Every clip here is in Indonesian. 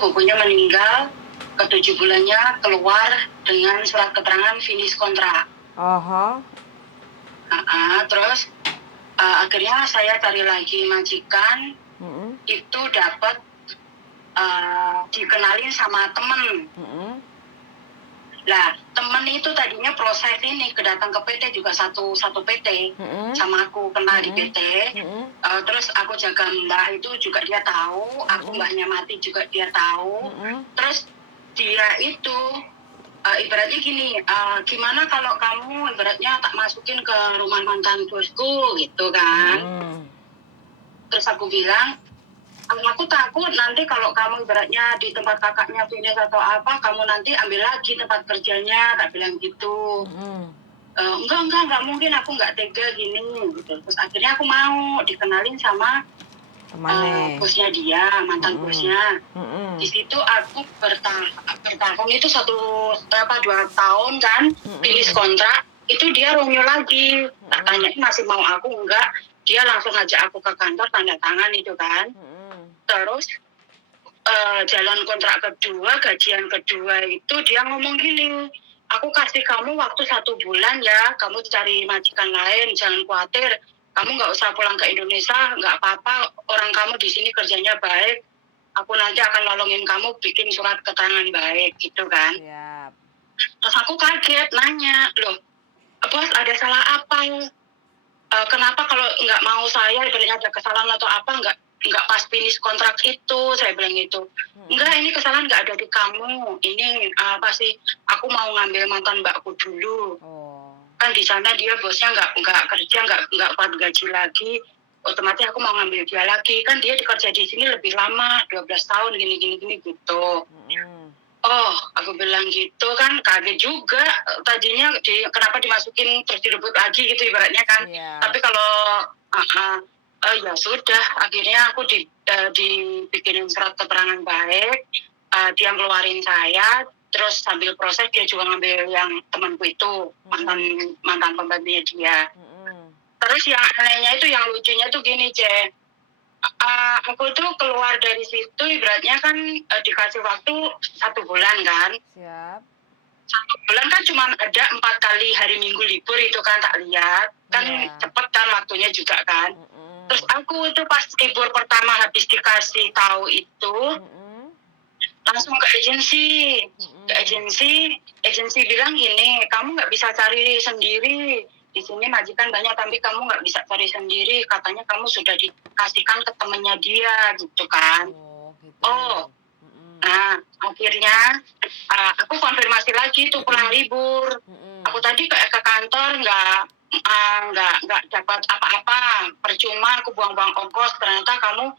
bukunya meninggal, ke-7 bulannya keluar dengan surat keterangan finish kontrak. Terus akhirnya saya cari lagi majikan, itu dapat dikenalin sama temen. Lah, temen itu tadinya proses ini kedatang ke PT juga satu PT sama aku kenal di PT. Terus aku jaga mbah itu juga dia tahu, aku mbahnya mati juga dia tahu. Terus dia itu ibaratnya gini, gimana kalau kamu ibaratnya tak masukin ke rumah mantan bosku gitu kan. Terus aku bilang, aku takut nanti kalau kamu ibaratnya di tempat kakaknya finish atau apa, kamu nanti ambil lagi tempat kerjanya, tak bilang gitu. Enggak mungkin, aku nggak tega gini gitu. Terus akhirnya aku mau dikenalin sama bosnya dia, mantan bosnya. Di situ aku bertahun itu 2 tahun kan, finish kontrak, itu dia Romeo lagi. Tak tanya masih mau aku enggak, dia langsung ngajak aku ke kantor tanda tangan itu kan. Terus jalan kontrak kedua, gajian kedua itu dia ngomong gini, aku kasih kamu waktu 1 bulan ya, kamu cari majikan lain, jangan khawatir, kamu nggak usah pulang ke Indonesia, nggak apa-apa, orang kamu di sini kerjanya baik, aku nanti akan nolongin kamu bikin surat keterangan baik gitu kan. Terus aku kaget nanya, loh bos ada salah apa? Kenapa kalau nggak mau saya, ibaratnya ada kesalahan atau apa, nggak pas finish kontrak itu, saya bilang gitu. Enggak, ini kesalahan nggak ada di kamu, ini apa sih, aku mau ngambil mantan mbakku dulu. Kan di sana dia bosnya nggak kerja, nggak kuat gaji lagi, otomatis aku mau ngambil dia lagi, kan dia dikerja di sini lebih lama, 12 tahun gini gitu. Oh, aku bilang gitu kan, kaget juga tadinya kenapa dimasukin terus direbut lagi gitu ibaratnya kan. Tapi kalau ya sudah, akhirnya aku dibikinin surat keterangan baik, dia ngeluarin saya, terus sambil proses dia juga ngambil yang temanku itu, mantan pembantunya dia. Terus yang anehnya itu, yang lucunya tuh gini, aku tuh keluar dari situ ibaratnya kan dikasih waktu 1 bulan kan. 1 bulan kan cuma ada 4 kali hari Minggu libur itu kan, tak lihat kan cepet kan waktunya juga kan. Terus aku itu pas libur pertama habis dikasih tahu itu langsung ke agensi bilang gini, kamu nggak bisa cari sendiri, di sini majikan banyak tapi kamu nggak bisa cari sendiri, katanya kamu sudah dikasihkan ke temennya dia gitu kan. Nah akhirnya aku konfirmasi lagi tuh pulang libur, aku tadi ke kantor nggak dapat apa-apa, percuma aku buang-buang ongkos, ternyata kamu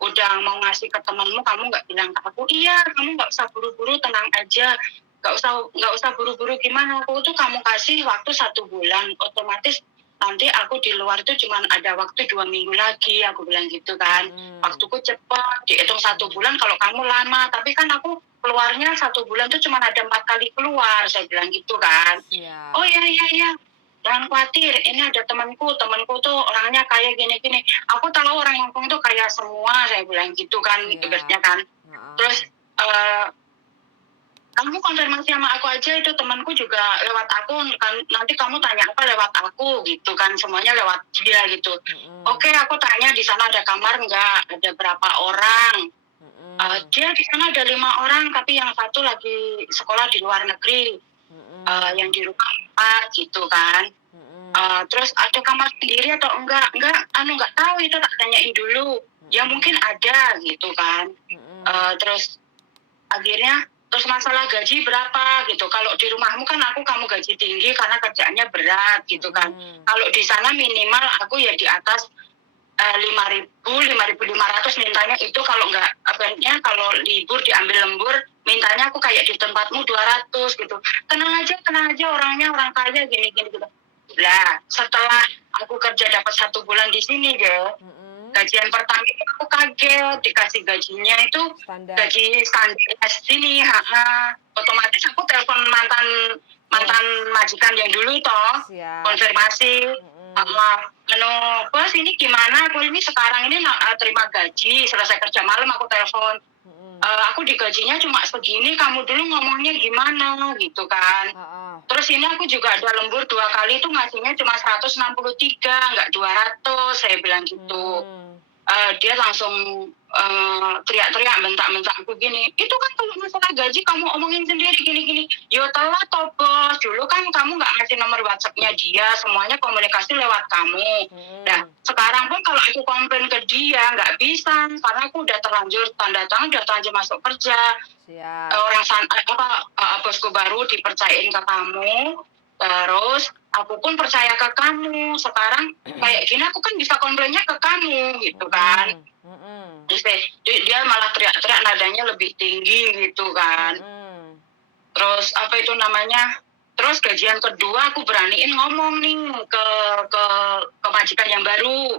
udah mau ngasih ke temanmu, kamu nggak bilang ke aku. Iya, kamu nggak usah buru-buru, tenang aja, nggak usah buru-buru, gimana, aku tuh kamu kasih waktu 1 bulan, otomatis nanti aku di luar tuh cuma ada waktu 2 minggu lagi, aku bilang gitu kan. Waktuku cepat, dihitung 1 bulan kalau kamu lama, tapi kan aku keluarnya 1 bulan tuh cuma ada 4 kali keluar, saya bilang gitu kan. Oh iya, jangan khawatir, ini ada temanku tuh orangnya kayak gini-gini, aku tahu orang Hongkong tuh kayak semua, saya bilang gitu kan, ibaratnya kan. Terus kamu konfirmasi sama aku aja, itu temanku juga lewat aku kan, nanti kamu tanya apa lewat aku gitu kan, semuanya lewat dia gitu. Oke, aku tanya di sana ada kamar nggak, ada berapa orang. Dia di sana ada 5 orang, tapi yang satu lagi sekolah di luar negeri, yang di rumah 4 gitu kan. Terus ada kamar sendiri atau enggak nggak tahu, itu tak tanyain dulu, ya mungkin ada gitu kan. Terus akhirnya, terus masalah gaji berapa gitu, kalau di rumahmu kan kamu gaji tinggi karena kerjaannya berat gitu kan. Kalau di sana minimal aku ya di atas 5.500 mintanya, itu kalau nggak akhirnya kalau libur diambil lembur mintanya aku kayak di tempatmu 200 gitu. Tenang aja, orangnya orang kaya gini gitu. Lah setelah aku kerja dapat 1 bulan di sini gajian pertama aku kaget, dikasih gajinya itu gaji standar sini. Otomatis aku telepon mantan majikan yang dulu toh, konfirmasi, bos ini gimana, aku ini sekarang ini terima gaji, selesai kerja malam aku telepon, Aku digajinya cuma segini, kamu dulu ngomongnya gimana gitu kan. Terus ini aku juga ada lembur 2 kali itu ngasihnya cuma 163, nggak 200, saya bilang gitu. Dia langsung teriak-teriak, bentak-bentak aku gini, itu kan kalau masalah gaji kamu omongin sendiri gini-gini. Yo telat toh bos, dulu kan kamu nggak ngasih nomor WhatsApp-nya dia, semuanya komunikasi lewat kamu. Nah, sekarang pun kalau aku komplain ke dia nggak bisa, karena aku udah terlanjur tanda tangan, udah terlanjur masuk kerja. Orang bosku baru dipercayain ke kamu, terus aku pun percaya ke kamu. Sekarang kayak gini aku kan bisa komplainnya ke kamu gitu kan. Terus dia malah teriak-teriak, nadanya lebih tinggi gitu kan. Terus apa itu namanya, terus gajian kedua aku beraniin ngomong nih ke majikan yang baru.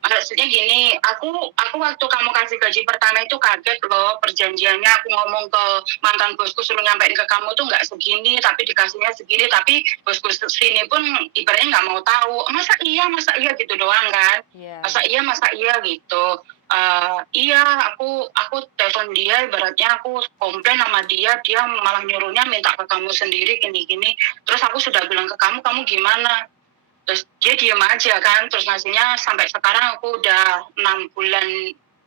Maksudnya gini, aku waktu kamu kasih gaji pertama itu kaget loh, perjanjiannya aku ngomong ke mantan bosku suruh nyampein ke kamu tuh nggak segini, tapi dikasihnya segini, tapi bosku sini pun ibaratnya nggak mau tahu, masa iya gitu doang kan, masa iya gitu. Iya, aku telepon dia, ibaratnya aku komplain sama dia malah nyuruhnya minta ke kamu sendiri gini-gini. Terus aku sudah bilang ke kamu gimana? Terus dia diem aja kan, terus ngasihnya sampai sekarang aku udah 6 bulan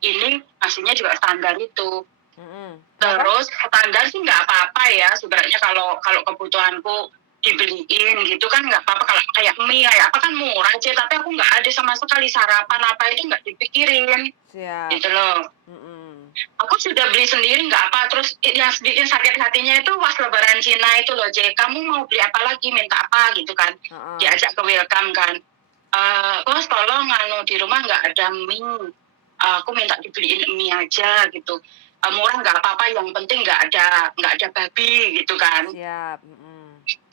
ini ngasihnya juga standar itu. Terus standar sih nggak apa-apa ya, sebenarnya kalau kebutuhanku dibeliin gitu kan nggak apa-apa, kalau kayak mie kayak apa kan murah aja, tapi aku nggak ada sama sekali sarapan apa itu nggak dipikirin. Gitu loh. Aku sudah beli sendiri nggak apa, terus yang bikin sakit hatinya itu pas lebaran Cina itu loh, kamu mau beli apa lagi, minta apa gitu kan, diajak ke welcome kan, bos tolong di rumah nggak ada mie, aku minta dibeliin mie aja gitu, murah nggak apa-apa, yang penting nggak ada babi gitu kan.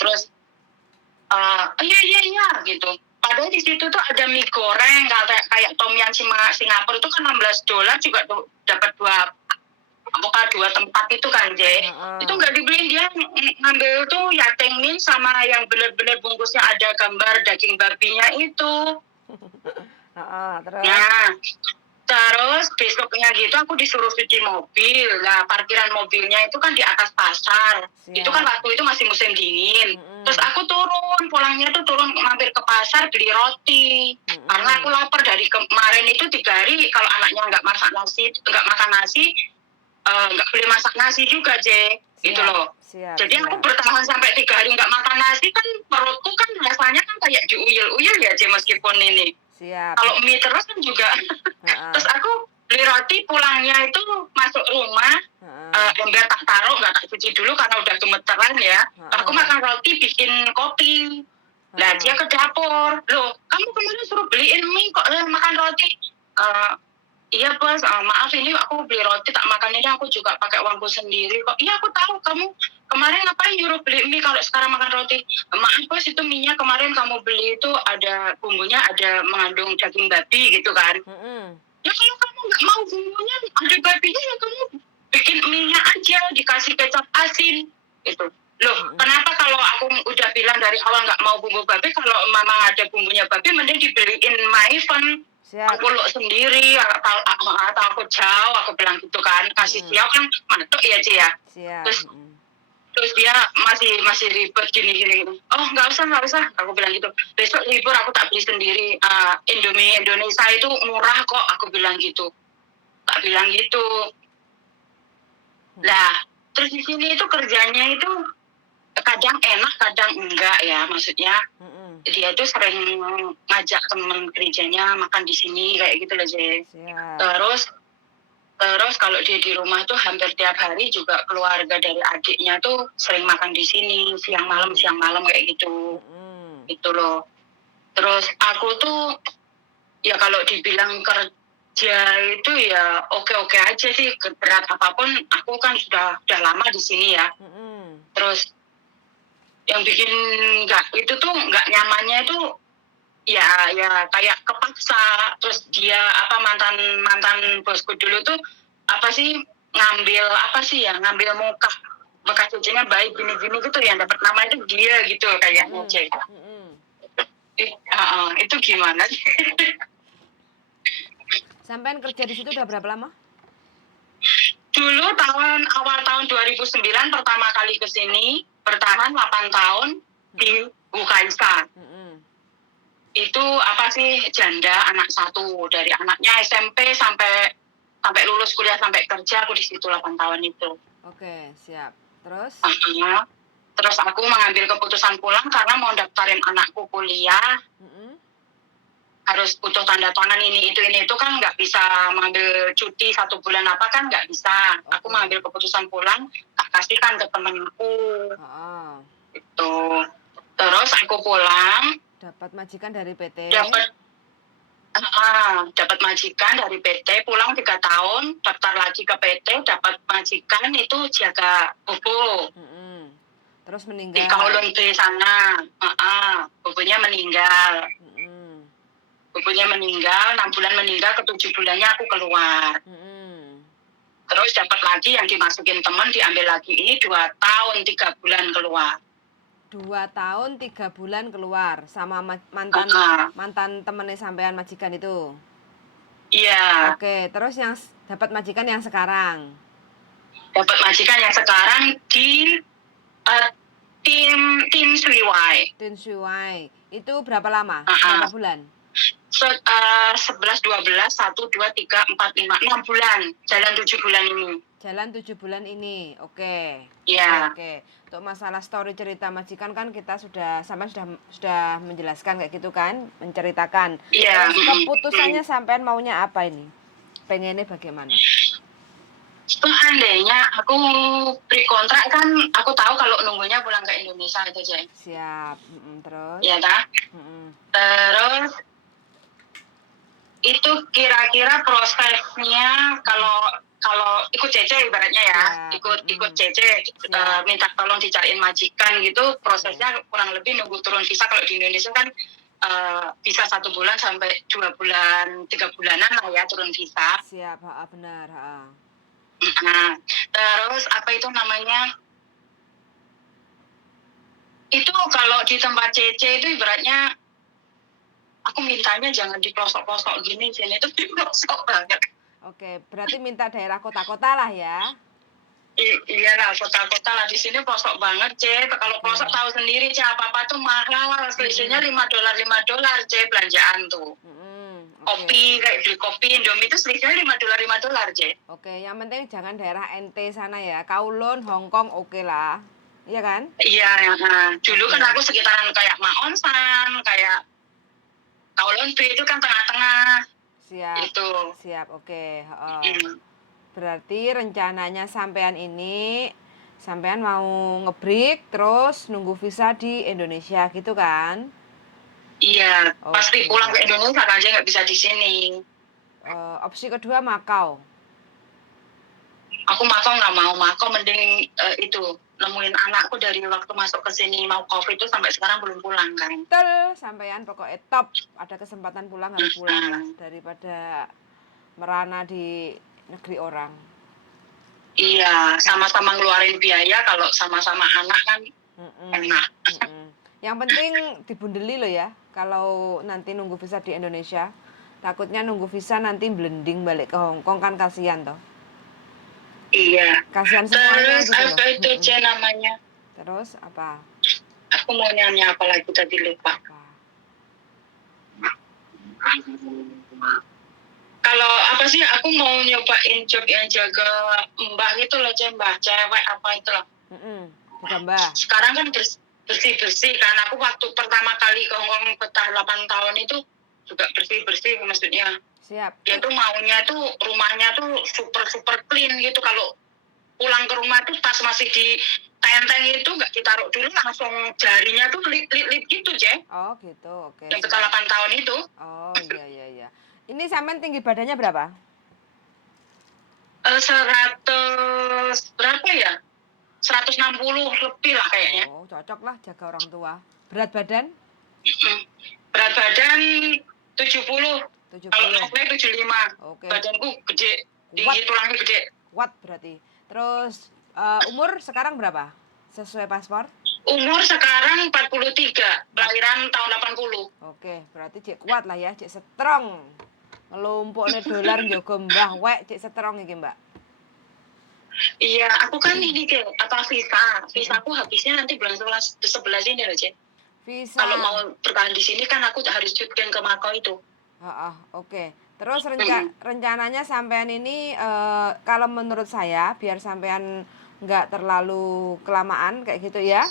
Terus iya gitu. Padahal di situ tuh ada mie goreng kayak tom yum Singapura itu kan $16 juga tuh dapat dua tempat itu kan, itu nggak dibeliin, dia ngambil tuh Yateng Min sama yang bener-bener bungkusnya ada gambar daging babinya itu. Terus besoknya gitu aku disuruh cuci mobil. Nah, parkiran mobilnya itu kan di atas pasar. Itu kan waktu itu masih musim dingin. Terus aku pulangnya tuh turun mampir ke pasar beli roti. Karena aku lapar dari kemarin itu 3 hari, kalau anaknya nggak makan nasi, nggak boleh masak nasi juga, gitu loh. Jadi aku bertahan sampai 3 hari nggak makan nasi, kan perutku kan rasanya kan kayak diuyel-uyel ya, meskipun ini. Kalau mie terus kan juga. Terus aku beli roti, pulangnya itu masuk rumah, ember tak taruh, nggak tak cuci dulu karena udah gemeteran ya. Aku makan roti, bikin kopi. Nah, dia ke dapur, loh kamu kemarin suruh beliin mie kok makan roti. Iya bos, maaf ini aku beli roti tak makan ini, aku juga pakai uangku sendiri kok. Iya aku tahu, kamu kemarin ngapain nyuruh beli mie kalau sekarang makan roti. Maaf bos, itu mie-nya kemarin kamu beli itu ada bumbunya, ada mengandung daging babi gitu kan. Ya kalau kamu nggak mau bumbunya ada babinya, ya kamu bikin mie-nya aja dikasih kecap asin gitu. Loh, kenapa kalau aku udah bilang dari awal nggak mau bumbu babi, kalau memang ada bumbunya babi mending dibeliin Maifan. Aku lo sendiri atau aku jauh, aku bilang gitu kan, kasih dia kan mantuk ya ya. Terus dia masih ribet gini. Oh nggak usah, aku bilang gitu. Besok libur aku tak beli sendiri. Indomie Indonesia itu murah kok, aku bilang gitu. Tak bilang gitu. Nah, terus di sini itu kerjanya itu kadang enak, kadang enggak ya, maksudnya. Dia tuh sering ngajak temen kerjanya makan di sini kayak gitu loh, Terus kalau dia di rumah tuh hampir tiap hari juga keluarga dari adiknya tuh sering makan di sini siang malam kayak gitu. Gitu loh. Terus aku tuh ya kalau dibilang kerja itu ya oke aja sih, berat apapun aku kan sudah lama di sini ya. Terus yang bikin nggak nyamannya itu ya kayak kepaksa. Terus dia mantan bosku dulu tuh ngambil muka bekas cucinya baik gini gitu, yang dapat nama itu dia gitu kayaknya, itu gimana sih? Sampean kerja di situ udah berapa lama? Dulu awal tahun 2009 pertama kali ke sini, bertahan 8 tahun di Bukaisa. Itu apa sih, janda anak satu, dari anaknya SMP sampai lulus kuliah sampai kerja aku di situ 8 tahun itu. Oke, siap. Terus? Terus aku mengambil keputusan pulang karena mau daftarin anakku kuliah. Harus butuh tanda tangan ini itu kan nggak bisa mengambil cuti 1 bulan apa kan nggak bisa. Aku mengambil keputusan pulang, tak kasihkan ke temenku. Itu. Terus aku pulang. Dapat majikan dari PT. Dapat majikan dari PT, pulang 3 tahun, daftar lagi ke PT, dapat majikan itu jaga bubu. Terus meninggal. Di Kowloon B sana. Bubunya meninggal. Bubunya meninggal, 6 bulan meninggal, ke 7 bulannya aku keluar. Terus dapat lagi yang dimasukin teman, diambil lagi. Ini 2 tahun 3 bulan keluar. 2 tahun 3 bulan keluar sama mantan temennya sampean majikan itu. Iya. Oke, terus yang dapat majikan yang sekarang. Dapat majikan yang sekarang di tim Swiwai. Tim Swiwai. Itu berapa lama? Berapa bulan? 11, 12, 1, 2, 3, 4, 5, 6 bulan. Jalan 7 bulan ini. Jalan 7 bulan ini. Oke. Iya. Oke. Untuk masalah story cerita majikan kan kita sudah menjelaskan kayak gitu kan, menceritakan. Iya. Terus keputusannya sampean maunya apa ini? Pengennya bagaimana? Seandainya aku pre-kontrak kan, aku tahu kalau nunggunya pulang ke Indonesia aja, Jay. Siap. Terus? Iya, tak? Terus itu kira-kira prosesnya kalau ikut CC ibaratnya ya, ikut CC, minta tolong dicariin majikan gitu, prosesnya kurang lebih nunggu turun visa. Kalau di Indonesia kan bisa 1 bulan sampai 2 bulan, 3 bulanan lah ya turun visa. Siap, benar. Terus apa itu namanya? Itu kalau di tempat CC itu ibaratnya aku mintanya jangan di pelosok-pelosok gini, sini itu di pelosok banget. Oke, berarti minta daerah kota-kota lah ya? Iya lah, kota-kota lah. Di sini pelosok banget, C. Kalau pelosok tahu sendiri, C, apa-apa tuh mahal. Selisihnya $5, C, belanjaan tuh. Kopi, kayak beli kopi, Indomie itu selisihnya $5, C. Oke, yang penting jangan daerah NT sana ya. Kowloon, Hongkong, oke lah. Iya kan? Iya, dulu kan aku sekitaran kayak Maonsan, kayak Kowloon B itu kan tengah-tengah. Siap. Itu. Siap, oke. Berarti rencananya sampean ini, sampean mau ngebreak terus nunggu visa di Indonesia gitu kan? Iya, pasti pulang ke Indonesia aja nggak bisa di sini. Opsi kedua Makau. Aku Makau nggak mau. Makau mending itu nemuin anakku dari waktu masuk ke sini mau COVID itu sampai sekarang belum pulang kan. Betul, sampean pokoknya top. Ada kesempatan pulang harus pulang lah daripada merana di negeri orang. Iya, sama-sama ngeluarin biaya. Kalau sama-sama anak kan enak. Yang penting dibundeli loh ya. Kalau nanti nunggu visa di Indonesia, takutnya nunggu visa nanti blending balik ke Hongkong kan kasihan toh. Iya. Kasihan semuanya terus gitu loh. Apa itu C namanya? Terus apa? Aku mau nyanyi apa lagi tadi lupa. Kalau apa sih, aku mau nyobain job yang jaga mbah gitu loh, mbah cewek apa itu loh. Mbah. Sekarang kan bersih-bersih kan. Aku waktu pertama kali ke Hongkong betah 8 tahun itu juga bersih-bersih maksudnya. Siap. Dia tuh maunya tuh rumahnya tuh super clean gitu. Kalau pulang ke rumah tuh tas masih di tenteng itu nggak ditaruh dulu, langsung jarinya tuh lip gitu, Cek. Oh gitu, oke. Yang betah 8 tahun itu. Oh iya. Ini sampean tinggi badannya berapa? 100 berapa ya? 160 lebih lah kayaknya. Oh, cocok lah jaga orang tua. Berat badan? Berat badan 70. Kalau naik 75. Oke. Badanku gede, tinggi, tulangnya gede. Kuat berarti. Terus umur sekarang berapa? Sesuai paspor? Umur sekarang 43, kelahiran tahun 80. Oke, berarti cek kuat lah ya, cek strong. Ngelumpukne dolar njogo mbah wek cek strong iki, Mbak. Iya, aku kan ini kayak apa visaku habisnya nanti bulan 11 ini loh, Cek. Kalau Visa. mau bertahan di sini kan aku harus cutkan ke Makau itu. Oke. Terus Mm-mm. rencananya sampean ini kalau menurut saya biar sampean nggak terlalu kelamaan kayak gitu ya.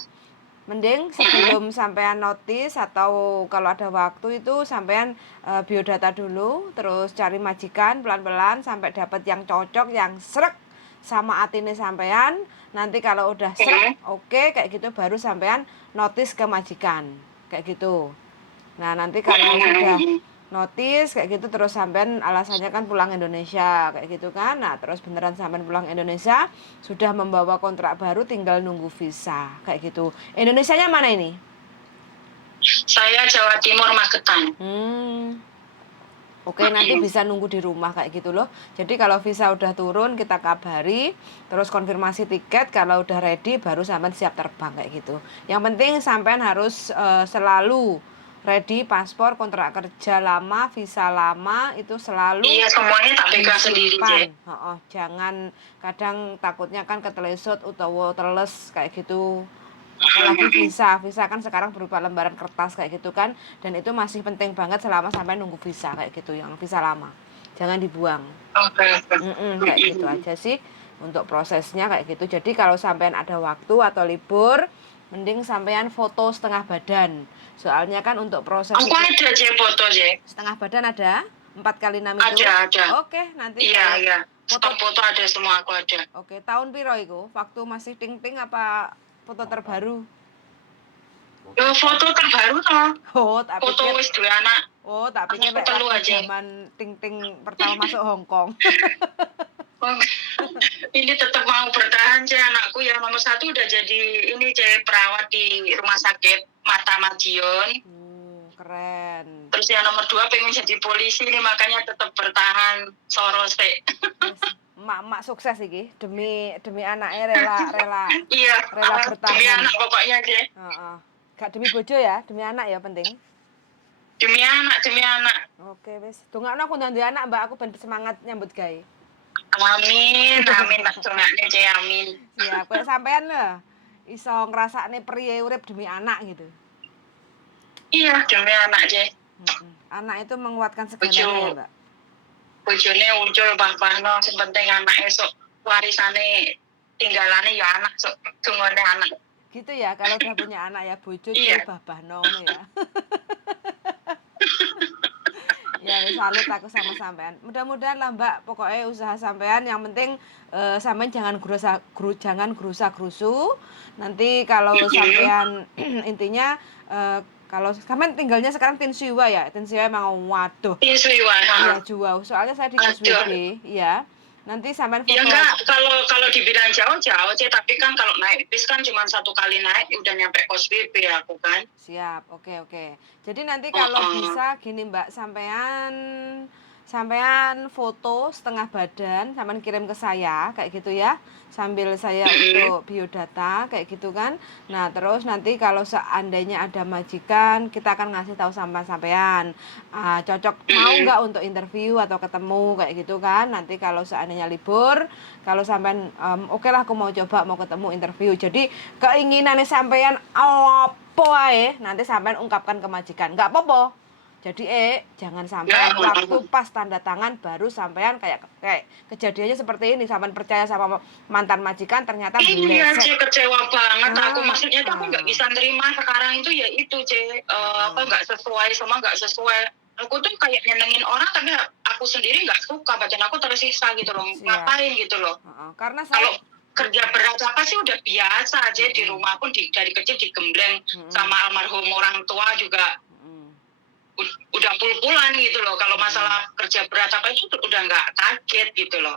Mending Mm-mm. sebelum sampean notis atau kalau ada waktu itu sampean biodata dulu, terus cari majikan pelan-pelan sampai dapat yang cocok, yang srek sama atine sampean. Nanti kalau udah srek, Mm-mm. oke kayak gitu baru sampean notis ke majikan. Kayak gitu. Nah, nanti kalau sudah Mm-mm. notis kayak gitu terus sampean alasannya kan pulang Indonesia kayak gitu kan. Nah, terus beneran sampean pulang Indonesia sudah membawa kontrak baru tinggal nunggu visa kayak gitu. Indonesianya mana ini? Saya Jawa Timur, Magetan. Oke, nanti bisa nunggu di rumah kayak gitu loh. Jadi kalau visa udah turun kita kabari, terus konfirmasi tiket, kalau udah ready baru sampean siap terbang kayak gitu. Yang penting sampean harus selalu ready paspor, kontrak kerja lama, visa lama itu selalu Iya, semuanya tak pegang sendiri, disimpan. Cek. Jangan kadang takutnya kan ketelesot utawa teles kayak gitu. Apalagi visa kan sekarang berupa lembaran kertas kayak gitu kan, dan itu masih penting banget selama sampai nunggu visa kayak gitu, yang visa lama jangan dibuang. Oke. Kayak gitu aja sih untuk prosesnya kayak gitu. Jadi kalau sampean ada waktu atau libur, mending sampean foto setengah badan, soalnya kan untuk proses Aku itu. ada, Cek, foto, Cek. Setengah badan ada 4x6 itu. Ada. Oke, nanti kalau Iya. foto. Stok foto ada semua, aku ada. Oke, tahun piro itu? Waktu masih ting-ting apa foto terbaru? Foto terbaru toh. Oh, tak Foto pikir. wis dua anak. Tak pikir Anakku lek telu waktu aja. zaman ting-ting pertama masuk Hong Kong. Oh, ini tetap mau bertahan, Cek. Anakku yang nomor 1 udah jadi ini, Cek, perawat di rumah sakit Mata Madiun. Keren. Terus yang nomor 2 pengen jadi polisi nih, makanya tetap bertahan soros, Cek. Yes. Emak-emak sukses iki demi anaknya rela Iya, bertahan. demi anak pokoknya, Cek. Gak demi bojo ya, demi anak ya penting. Demi anak. Oke, wis. Dongakno aku ndang duwe anak, Mbak, aku ben semangat nyambut gawe. Amin, tak dongakne, Cek, amin. Siap, koyo sampean lho. Iso ngrasakne priye urip demi anak gitu. Iya, demi anak, Cek. Anak itu menguatkan segalanya ya, Mbak. Bojone ucul bah-bahno, sing penting anak esok warisane tinggalane ya anak, sok dungone anak. Gitu ya, kalau udah punya anak ya bojo Iya. bah-bahno ya. Ya wis salut aku sama sampean. Mudah-mudahan lah Mbak, pokoknya usaha sampean yang penting sampean jangan gerusa gerusu. Nanti kalau sampean intinya kalau sampean tinggalnya sekarang Tinsuiwa ya. Tinsuiwa emang waduh. Tinsuiwa. Iya, jauh. Soalnya saya di KSBB, ya. Nanti sampean foto. Ya enggak, kalau dibilang jauh, Cek, tapi kan kalau naik bis kan cuma 1 kali naik udah nyampe KSBB aku kan. Siap, oke. Jadi nanti kalau bisa gini Mbak, sampean foto setengah badan, sampean kirim ke saya kayak gitu ya. Sambil saya untuk biodata kayak gitu kan. Nah, terus nanti kalau seandainya ada majikan, kita akan ngasih tahu sama sampean. Cocok mau nggak untuk interview atau ketemu kayak gitu kan. Nanti kalau seandainya libur, kalau sampean oke lah aku mau coba mau ketemu interview. Jadi keinginannya sampean apa ae nanti sampean ungkapkan ke majikan. Enggak apa-apa. Jadi jangan sampai waktu pas tanda tangan baru sampean kayak kejadiannya seperti ini, sampean percaya sama mantan majikan ternyata Iya, buleset. Cek, kecewa banget aku. Maksudnya tuh aku nggak bisa terima sekarang itu ya itu, Cek, apa nggak sesuai. Aku tuh kayak nyenengin orang tapi aku sendiri nggak suka, badan aku tersiksa gitu loh. Ngapain gitu loh. Karena saya Kalau kerja berat apa sih udah biasa aja di rumah pun dari kecil digembleng sama almarhum orang tua juga udah pul-pulan gitu loh. Kalau masalah kerja berat apa itu udah nggak kaget gitu loh.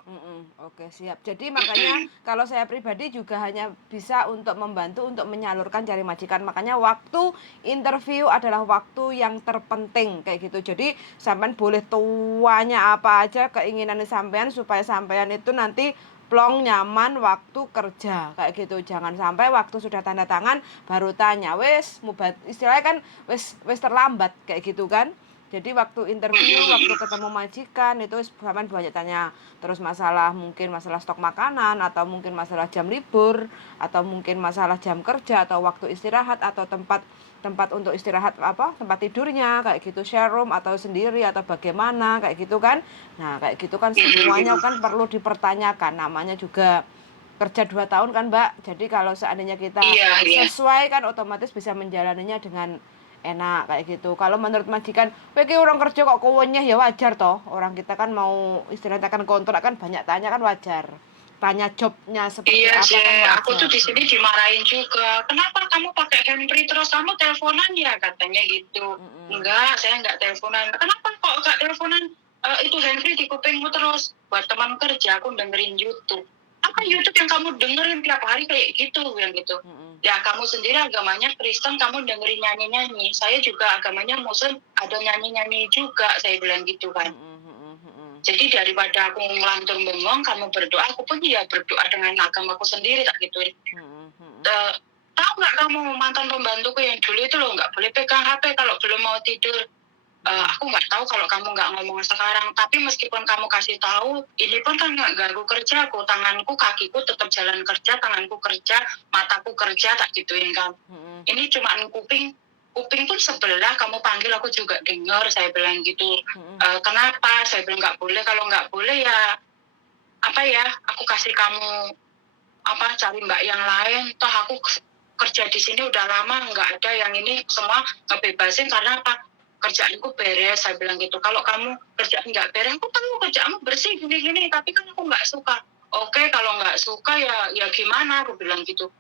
Oke, siap. Jadi makanya kalau saya pribadi juga hanya bisa untuk membantu untuk menyalurkan cari majikan. Makanya waktu interview adalah waktu yang terpenting kayak gitu. Jadi sampean boleh tuanya apa aja keinginan sampean supaya sampean itu nanti plong nyaman waktu kerja kayak gitu. Jangan sampai waktu sudah tanda tangan baru tanya, wes mubat istilahnya kan wes terlambat kayak gitu kan. Jadi waktu interview, waktu ketemu majikan itu sampean banyak tanya. Terus mungkin masalah stok makanan atau mungkin masalah jam libur atau mungkin masalah jam kerja atau waktu istirahat atau tempat tempat untuk istirahat tempat tidurnya kayak gitu, share room atau sendiri atau bagaimana kayak gitu kan. Nah, kayak gitu kan semuanya kan perlu dipertanyakan. Namanya juga kerja 2 tahun kan Mbak. Jadi kalau seandainya kita Iya. sesuai kan otomatis bisa menjalaninya dengan enak kayak gitu. Kalau menurut majikan, kowe ki orang kerja kok kowennya ya wajar toh. Orang kita kan mau istilahnya kan kontrak kan banyak tanya kan wajar. Tanya jobnya seperti Iya apa sih, kan aku tuh wajar. di sini dimarahin juga. Kenapa kamu pakai handphone terus? Kamu teleponan ya katanya gitu. Enggak, saya enggak teleponan. Kenapa kok enggak teleponan? Itu handphone di kupingmu terus. Buat teman kerja aku dengerin YouTube. Apa YouTube yang kamu dengerin tiap hari kayak gitu, yang gitu. Ya kamu sendiri agamanya Kristen, kamu dengerin nyanyi-nyanyi. Saya juga agamanya Muslim, ada nyanyi-nyanyi juga, saya bilang gitu kan. Jadi daripada aku ngelantur bengong, kamu berdoa, aku pun ya berdoa dengan agamaku sendiri tak gituin. Tahu nggak kamu mantan pembantuku yang dulu itu loh nggak boleh pegang HP kalau belum mau tidur. Aku nggak tahu kalau kamu nggak ngomong sekarang, tapi meskipun kamu kasih tahu, ini pun kan nggak ganggu kerjaku, tanganku, kakiku tetap jalan kerja, tanganku kerja, mataku kerja tak gituin kamu. Ini cuma kuping pun sebelah kamu panggil aku juga dengar, saya bilang gitu. Kenapa? Saya bilang nggak boleh. Kalau nggak boleh ya apa ya? Aku kasih kamu cari mbak yang lain. Toh aku kerja di sini udah lama, nggak ada yang ini semua ngebebasin karena apa? Kerjaanku beres, saya bilang gitu. Kalau kamu kerjaan nggak beres, aku tahu kerjaanmu bersih gini-gini, tapi kan aku nggak suka. Oke, kalau nggak suka ya gimana? Aku bilang gitu.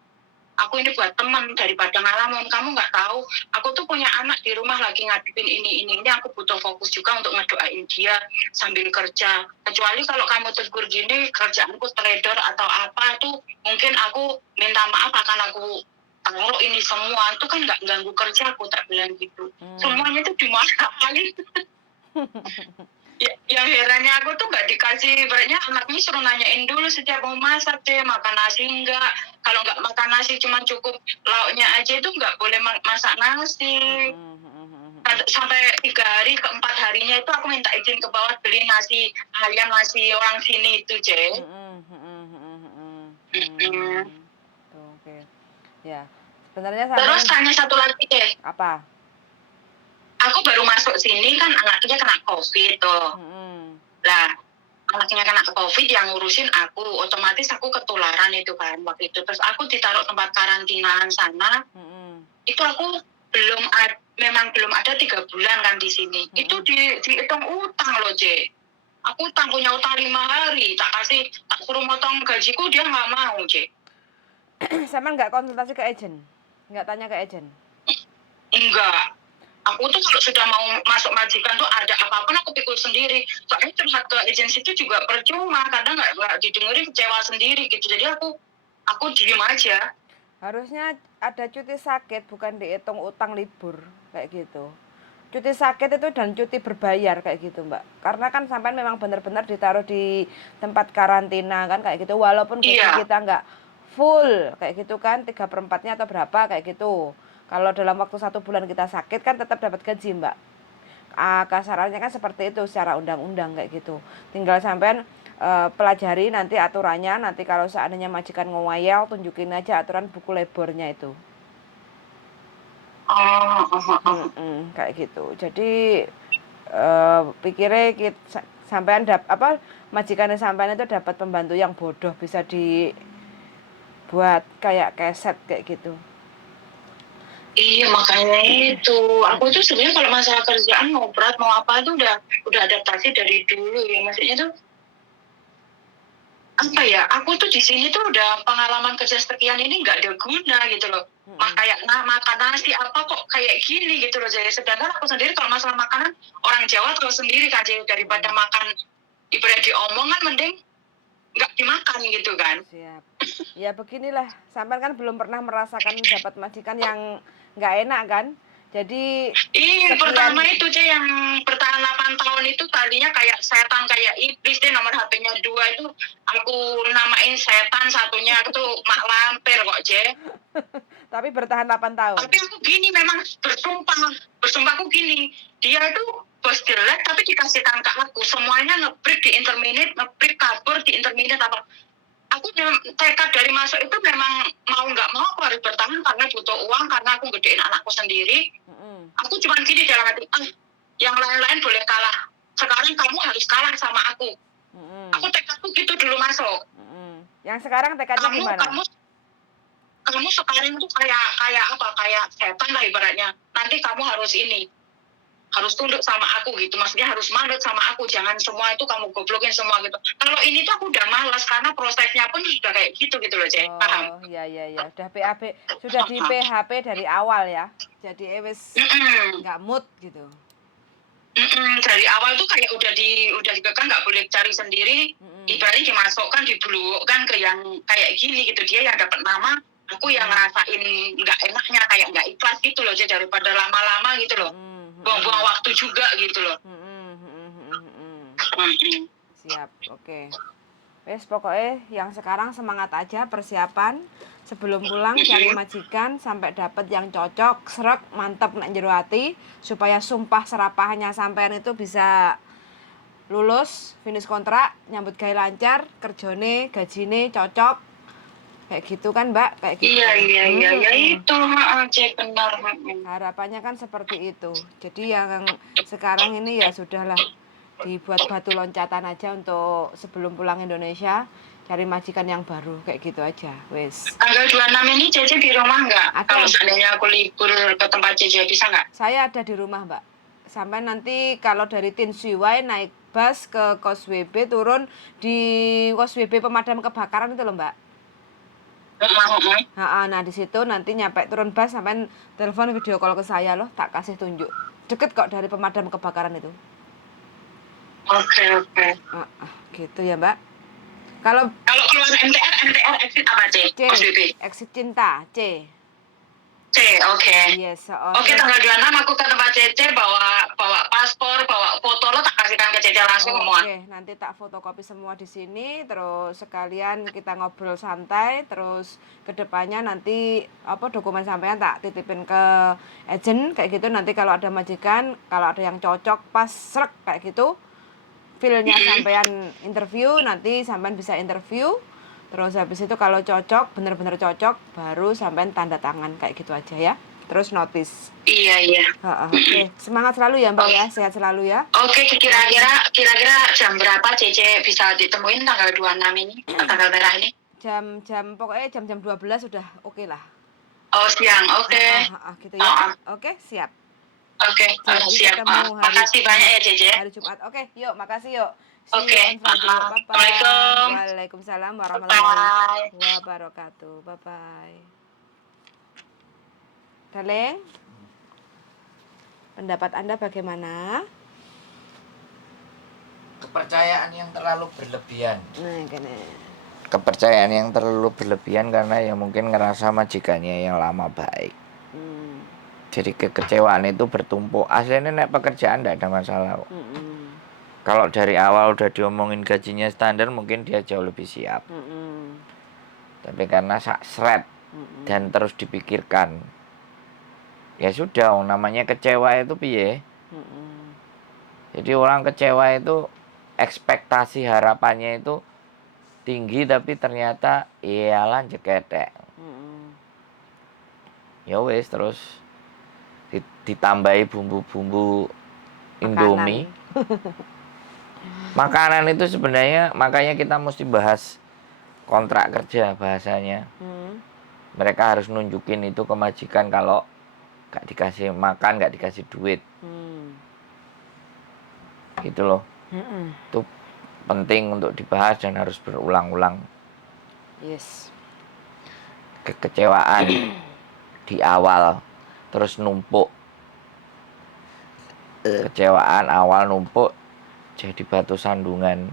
Aku ini buat teman daripada ngalamun. Kamu nggak tahu, aku tuh punya anak di rumah lagi ngadepin ini. Aku butuh fokus juga untuk ngedoain dia sambil kerja. Kecuali kalau kamu tegur gini, kerjaanku trader atau apa, itu mungkin aku minta maaf akan aku taruh ini semua. Itu kan nggak ganggu kerjaku, tak bilang gitu. Semuanya itu dimarahin. Yang herannya aku tuh nggak dikasih, beratnya anaknya suruh nanyain dulu setiap mau masak deh, makan nasi enggak. Kalau nggak makan nasi cuma cukup lauknya aja itu nggak boleh masak nasi. Sampai 3 hari, keempat harinya itu aku minta izin ke bawah beli nasi ayam, nasi orang sini itu, Cek. Oke. Ya. Sebenarnya Terus tanya satu lagi deh. Apa? Aku baru masuk sini kan anaknya kena COVID tuh. Lah, anaknya kena COVID yang ngurusin aku, otomatis aku ketularan itu kan waktu itu. Terus aku ditaruh tempat karantinaan sana. Itu aku memang belum ada 3 bulan kan di sini. Itu dihitung utang loh, Cek. Aku punya utang 5 hari, tak suruh motong gajiku, dia nggak mau, Cek. Sama nggak konsultasi ke agent? Nggak tanya ke agent? Enggak. Aku tuh kalau sudah mau masuk majikan tuh ada apapun aku pikul sendiri. Soalnya curhat ke agensi itu juga percuma, kadang nggak didengerin, kecewa sendiri gitu. Jadi aku diem aja. Harusnya ada cuti sakit, bukan dihitung utang libur kayak gitu. Cuti sakit itu dan cuti berbayar kayak gitu Mbak. Karena kan sampai memang benar-benar ditaruh di tempat karantina kan kayak gitu. Walaupun gaji kita nggak full kayak gitu kan, 3/4-nya atau berapa kayak gitu. Kalau dalam waktu 1 bulan kita sakit kan tetap dapat gaji Mbak. Kasarannya kan seperti itu secara undang-undang kayak gitu. Tinggal sampean pelajari nanti aturannya, nanti kalau seandainya majikan ngomel tunjukin aja aturan buku labornya itu. Kayak gitu. Jadi pikirnya sampean majikannya sampean itu dapat pembantu yang bodoh, bisa dibuat kayak keset kayak gitu. Iya, makanya itu. Aku tuh sebenarnya kalau masalah kerjaan mau berat mau apa itu udah adaptasi dari dulu ya. Maksudnya tuh apa ya? Aku tuh di sini tuh udah pengalaman kerja sekian ini nggak ada guna gitu loh. Kayak makan nasi apa kok kayak gini gitu loh. Jadi sedangkan aku sendiri kalau masalah makanan orang Jawa tahu sendiri kan, jadi daripada makan ibarat diomong kan mending nggak dimakan gitu kan. Siap. Ya beginilah, sampean kan belum pernah merasakan dapat majikan yang nggak enak kan. Jadi pertama itu Cek, yang bertahan 8 tahun itu tadinya kayak setan, kayak iblis deh. Nomor HP-nya 2 itu aku namain setan, satunya itu mak lampir kok, Cek. Tapi bertahan 8 tahun. Tapi aku gini memang bersumpahku gini, dia itu bos jelek tapi dikasih tangkap aku, semuanya nge-break di interminate, nge-break kabur di interminate apa. Aku tekad dari masuk itu memang mau nggak mau aku harus bertahan karena butuh uang, karena aku gedein anakku sendiri. Aku cuma gini dalam hati, yang lain-lain boleh kalah, sekarang kamu harus kalah sama aku. Aku tekadku gitu dulu masuk. Yang sekarang tekadnya gimana? Kamu sekarang tuh kayak setan lah ibaratnya. Nanti kamu harus harus tunduk sama aku gitu, maksudnya harus manut sama aku, jangan semua itu kamu goblokin semua gitu. Kalau ini tuh aku udah malas karena prosesnya pun sudah kayak gitu loh, Cek. Paham? Oh, iya. Sudah di PHP dari awal ya. Jadi wis nggak mood gitu. Dari awal tuh kayak udah dikekang nggak boleh cari sendiri, ibaratnya dimasukkan, dibelukkan ke yang kayak gini gitu. Dia yang dapat nama, aku yang ngerasain nggak enaknya, kayak nggak ikhlas gitu loh, Cek, daripada lama-lama gitu loh. Buang-buang waktu juga gitu loh. Siap, oke. Wes pokoknya yang sekarang semangat aja, persiapan sebelum pulang cari majikan sampai dapat yang cocok, srek, mantep nek jero ati, supaya sumpah serapahnya sampean itu bisa lulus, finish kontrak, nyambut gawe lancar, kerjane, gajine cocok. Kayak gitu kan, Mbak? Kayak gitu. Iya, itu, Cek, benar. Harapannya kan seperti itu. Jadi yang sekarang ini ya sudahlah, dibuat batu loncatan aja untuk sebelum pulang Indonesia cari majikan yang baru, kayak gitu aja. Wes. Tanggal 26 ini Cece di rumah nggak? Kalau seandainya aku libur ke tempat Cece, bisa nggak? Saya ada di rumah, Mbak. Sampai nanti kalau dari Tin Siwai naik bus ke Kos WB, turun di Kos WB pemadam kebakaran itu loh, Mbak. Nah di situ nanti nyampe turun bus sampai telepon video call ke saya loh, tak kasih tunjuk. Deket kok dari pemadam kebakaran itu. Oke. Gitu ya, Mbak. Kalau keluar MTR exit apa, C? Exit cinta, C. Oke. Yes, Oke, tanggal 26 aku ke tempat Cece, bawa paspor, bawa foto, lo tak kasihkan ke Cece langsung semua. Oke, nanti tak fotokopi semua di sini, terus sekalian kita ngobrol santai, terus kedepannya nanti dokumen sampean tak titipin ke agent kayak gitu. Nanti kalau ada majikan, kalau ada yang cocok pas srek kayak gitu, feel-nya sampean interview, nanti sampean bisa interview. Terus habis itu kalau cocok, bener-bener cocok, baru sampean tanda tangan kayak gitu aja ya. Terus notice. Iya. Oke. Semangat selalu ya, Mbak ya, sehat selalu ya. Oke, kira-kira jam berapa Cece bisa ditemuin tanggal 26 ini, tanggal merah ini? Pokoknya jam 12 sudah oke lah. Oh, siang. Oke. Gitu ya. Oke, siap. Oke, siap. Makasih banyak ya, Cece. Hari Jumat. Oke, yuk, makasih yuk. Oke. Assalamualaikum. Waalaikumsalam warahmatullahi wabarakatuh. Bye-bye. Darling, pendapat Anda bagaimana? Kepercayaan yang terlalu berlebihan. Gini. Kepercayaan yang terlalu berlebihan karena ya mungkin ngerasa majikannya yang lama baik. Jadi kekecewaan itu bertumpuk. Aslinya nek pekerjaan tidak ada masalah. Kalau dari awal udah diomongin gajinya standar, mungkin dia jauh lebih siap. Tapi karena seret dan terus dipikirkan, ya sudah, namanya kecewa itu piye. Jadi orang kecewa itu ekspektasi harapannya itu tinggi, tapi ternyata iyalah jeketek. Ya wes, terus ditambahi bumbu-bumbu Indomie. Makanan itu sebenarnya, makanya kita mesti bahas kontrak kerja bahasanya. Mereka harus nunjukin itu ke majikan kalau gak dikasih makan, gak dikasih duit. Gitu loh. Itu penting untuk dibahas dan harus berulang-ulang. Yes. Kekecewaan di awal terus numpuk. Kecewaan awal numpuk jadi batu sandungan,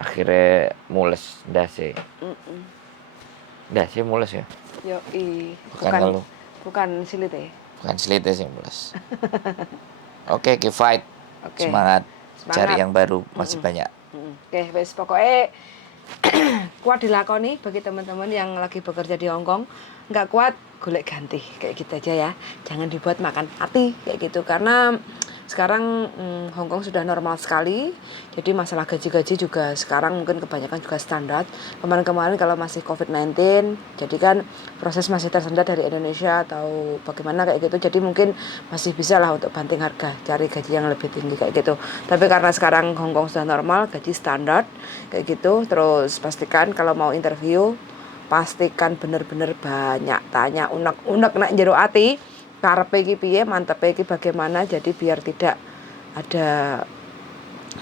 akhirnya mules ndase. Ndase mules ya? Yoi. Bukan silite. Bukan silite sih mules. Oke, keep fight. Semangat. Cari yang baru, masih banyak. Oke, wes pokoknya kuat dilakoni bagi teman-teman yang lagi bekerja di Hong Kong. Nggak kuat, golek ganti kayak gitu aja ya. Jangan dibuat makan hati kayak gitu, karena sekarang Hong Kong sudah normal sekali. Jadi masalah gaji-gaji juga sekarang mungkin kebanyakan juga standar. Kemarin-kemarin kalau masih COVID-19, jadi kan proses masih tersendat dari Indonesia atau bagaimana kayak gitu. Jadi mungkin masih bisa lah untuk banting harga, cari gaji yang lebih tinggi kayak gitu. Tapi karena sekarang Hong Kong sudah normal, gaji standar kayak gitu. Terus pastikan kalau mau interview, pastikan bener-bener banyak tanya unek-unek nak jero ati. Karepe iki piye, mantepe iki bagaimana, jadi biar tidak ada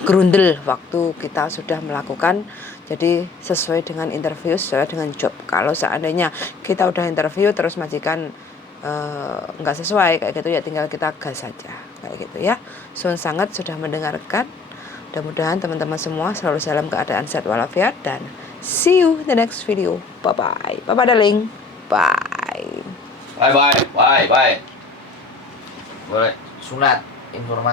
grundel waktu kita sudah melakukan. Jadi sesuai dengan interview, sesuai dengan job. Kalau seandainya kita udah interview terus majikan nggak sesuai kayak gitu ya, tinggal kita gas saja kayak gitu ya. Sun sangat sudah mendengarkan. Mudah-mudahan teman-teman semua selalu dalam keadaan sehat walafiat, dan see you in the next video. Bye bye. Bye bye darling. Bye. Bye. Boleh sunat informasi.